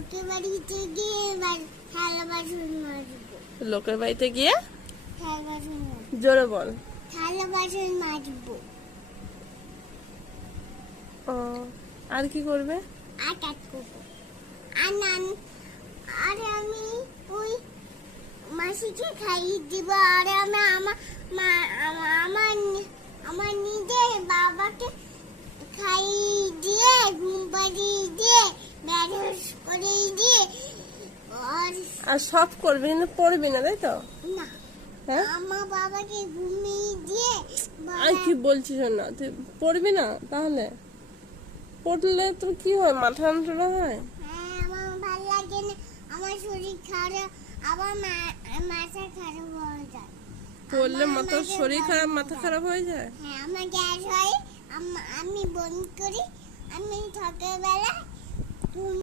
লোকের বাড়িতে গিয়ে থালা বাসন মাজবো। লোকের বাড়িতে গিয়ে থালা বাসন মাজবো। জোরে বল। থালা বাসন মাজবো। ও, আর কি করবে? আর কাজ করবো। আর আমি ওই মাসিকে খাইয়ে দিব। আর আমি আমার নিজের বাবাকে খাইয়ে দিয়ে ঘুম পাড়িয়ে দিয়ে ব্যাস করে দিয়ে আর সব করবি কিন্তু পড়বি না, তাই তো? না, হ্যাঁ, আমার বাবাকে ঘুমিয়ে দিয়ে আর কি বলছিস না, তুই পড়বি না? তাহলে পড়লে তোর কি হয়, মাথা যন্ত্রণা হয়? হ্যাঁ, আমার ভালো লাগে না। আমার শরীর খারাপ, আবার মাথা খারাপ হয়ে যায়। পড়লে শরীর খারাপ, মাথা খারাপ হয়ে যায়। হ্যাঁ, আমার গ্যাস হয়। আমি বন্ধ করি। আমি সকালবেলা